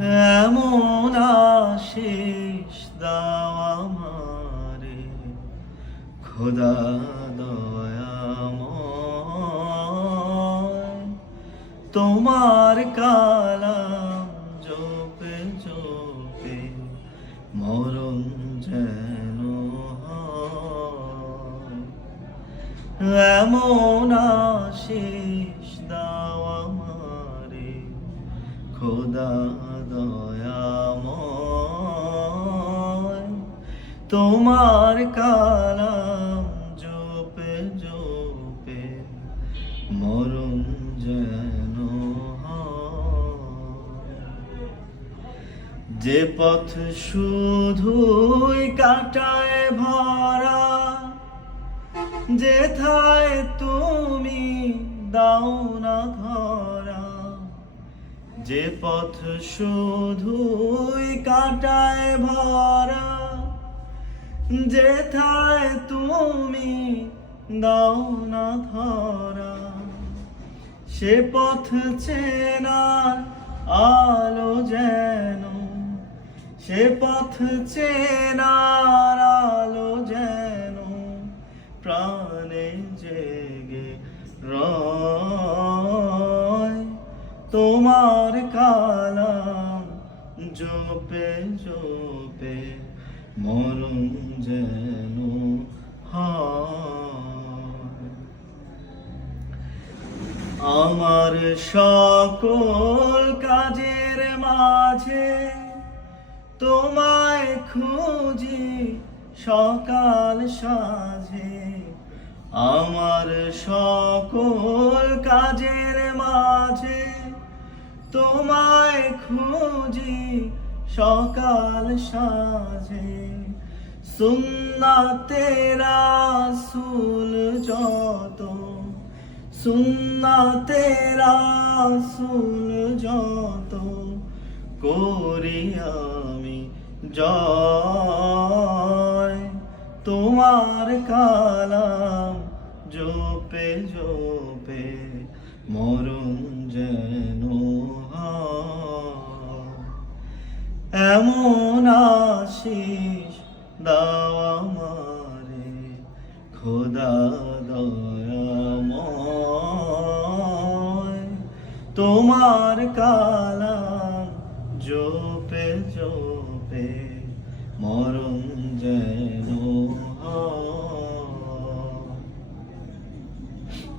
এমন আশিস দাও আমারে খোদা দয়াময়, তোমার কালাম জপে জপে মরণ যেন হয়। এমন আশিস দাও আমারে খোদা দয়াময়, তোমার কালাম জপে জপে মরণ যেন হয়। যে পথ শুধুই কাটায় ভরা, যেথায় তুমি দাও না ধরা। যে পথ শুধুই কাটায় ভরা, যেথায় তুমি দাও না ধরা। সে পথ চেনার আলো যেন, সে পথ চেনার আলো যেন প্রাণে জেগে রয়। তোমার কালাম জপে জপে মরণ যেন হয়। আমার সকল কাজের মাঝে তোমায় খুঁজি সকাল সাঁঝে। আমার সকল কাজের মাঝে তোমায় খুঁজি সকাল সাঁঝে। সুন্নাতে রাসূল যত, সুন্নাতে রাসূল যত করি আমি জয়। তোমার কালাম জপে জপে মরণ যেন হয়। এমন আশিস দাও আমারে খোদা দয়াময়, তোমার কালাম জপে জপে মরণ যেন হয়।